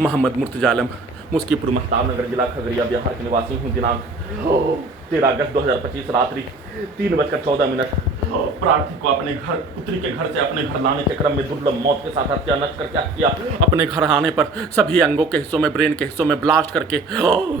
मोहम्मद मुर्तजा आलम, मुस्कीपुर महताब नगर, जिला खगड़िया, बिहार के निवासी हूँ। दिनांक 13 अगस्त 2025 रात्रि 3:14 प्रार्थी को अपने घर, पुत्री के घर से अपने घर लाने के क्रम में दुर्लभ मौत के साथ हत्या नष्ट करके हत्या। अपने घर आने पर सभी अंगों के हिस्सों में, ब्रेन के हिस्सों में ब्लास्ट करके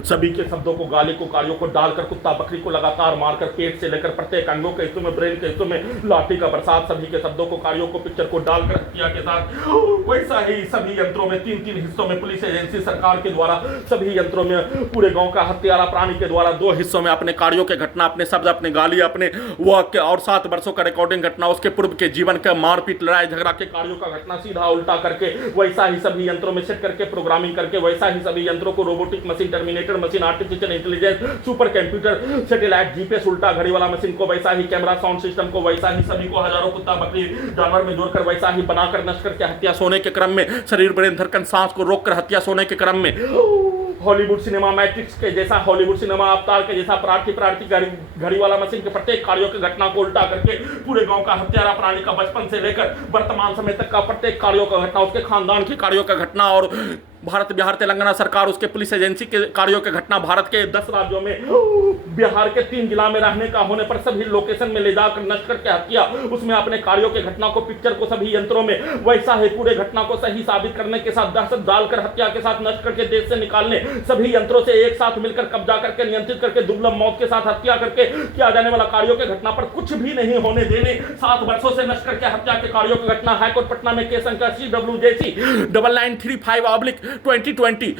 सभी के शब्दों को, गाली को, कार्यों को डालकर कुत्ता बकरी को लगातार मारकर पेट से लेकर प्रत्येक अंगों के हिस्सों में, ब्रेन के हिस्सों में लाठी का बरसात, सभी के शब्दों को, कार्यों को, पिक्चर को डालकर हत्या के साथ। वैसा ही सभी यंत्रों में 3-3 हिस्सों में पुलिस एजेंसी सरकार के द्वारा सभी यंत्रों में पूरे गांव का हत्यारा प्राणी के द्वारा 2 हिस्सों में अपने कार्यों के घटना, अपने शब्द, अपने गाली, अपने वाक्य और 7 वर्षों का रिकॉर्डिंग घटना, उसके पूर्व के जीवन का मारपीट, लड़ाई झगड़ा के कार्यों का घटना सीधा उल्टा करके वैसा ही सभी यंत्रों में सेट करके प्रोग्रामिंग करके वैसा ही सभी यंत्रों को robotic machine, terminator machine, artificial intelligence, super computer, satellite, GPS, उल्टा घड़ी वाला मशीन को वैसा ही, कैमरा, साउंड सिस्टम को वैसा ही, सभी को हजारों कुत्ता बकरी जानवर में जोड़कर वैसा ही बनाकर नष्ट करके हत्या। सोने के क्रम में शरीर, ब्रेन, धड़कन, सांस को रोककर हत्या। सोने के क्रम में हॉलीवुड सिनेमा मैट्रिक्स के जैसा, हॉलीवुड सिनेमा अवतार के जैसा प्रार्थी घड़ी वाला मशीन के प्रत्येक कार्यों की घटना को उल्टा करके पूरे गांव का हत्यारा प्राणी का बचपन से लेकर वर्तमान समय तक का प्रत्येक कार्यों का घटना, उसके खानदान की कार्यों का घटना और भारत, बिहार, तेलंगाना सरकार, उसके पुलिस एजेंसी के कार्यों की घटना, भारत के 10 राज्यों में, बिहार के 3 जिला में रहने का होने पर सभी लोकेशन में ले जाकर नष्ट करके हत्या। उसमें अपने कार्यों के घटना को, पिक्चर को सभी यंत्रों में वैसा ही पूरे घटना को सही साबित करने के साथ दहशत डालकर हत्या के साथ नष्ट करके देश से निकालने, सभी यंत्रों से एक साथ मिलकर कब्जा करके नियंत्रित करके दुर्लभ मौत के साथ हत्या करके किया जाने वाला कार्यों के घटना पर कुछ भी नहीं होने देने, 7 वर्षों से नष्ट करके हत्या के कार्यों की घटना। हाईकोर्ट पटना में केस संख्या CWJC 9935/2020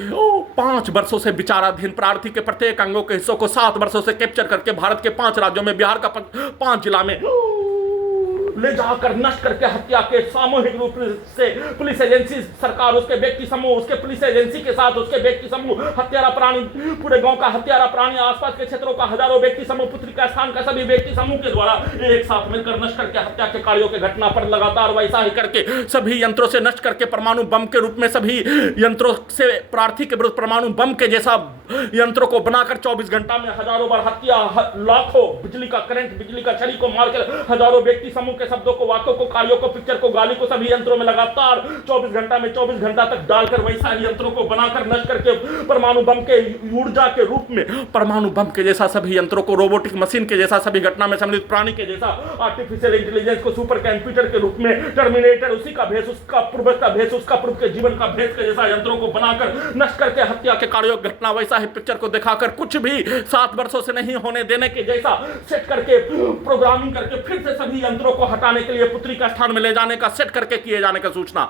5 वर्षों से विचाराधीन प्रार्थी के प्रत्येक अंगों के हिस्सों को 7 वर्षों से कैप्चर करके भारत के 5 राज्यों में, बिहार का 5 जिला में ले जाकर नष्ट करके हत्या के सामूहिक रूप से पुलिस एजेंसी सरकार, उसके व्यक्ति समूह, उसके पुलिस एजेंसी के साथ उसके व्यक्ति समूह, हत्यारा प्राणी, पूरे गांव का हत्यारा प्राणी, आसपास के क्षेत्रों का हजारों व्यक्ति समूह, पुत्री का स्थान का सभी व्यक्ति समूह के द्वारा एक साथ मिलकर नष्ट करके हत्या के कार्यों के घटना पर लगातार वैसा ही करके सभी यंत्रों से नष्ट करके परमाणु बम के रूप में सभी यंत्रों से प्रार्थी के विरुद्ध परमाणु बम के जैसा यंत्रों को बनाकर 24 घंटा में हजारों बार हत्या, लाखों बिजली का करंट, बिजली का छड़ी को मारकर हजारों व्यक्ति समूह के शब्दों को, वाक्यों को, कार्यों को, पिक्चर को, गाली को सभी यंत्रों में लगातार 24 घंटा में 24 घंटा तक डालकर वैसा ही यंत्रों को बनाकर नष्ट करके परमाणु बम के ऊर्जा के रूप में, परमाणु बम के जैसा सभी यंत्रों को, रोबोटिक मशीन के जैसा, सभी घटना में सम्मिलित प्राणी के जैसा, आर्टिफिशियल इंटेलिजेंस को सुपर कंप्यूटर के रूप में, टर्मिनेटर उसी का भेष, उसका पूर्व का भेष, उसका पूर्व के जीवन का भेष के जैसा यंत्रों को बनाकर नष्ट करके हत्या के कार्यों घटना वैसा ही पिक्चर को दिखाकर कुछ भी 7 वर्षों से नहीं होने देने के जैसा सेट करके प्रोग्रामिंग करके फिर से सभी यंत्रों को हटाने के लिए पुत्री का स्थान में ले जाने का, सेट करके किए जाने का सूचना।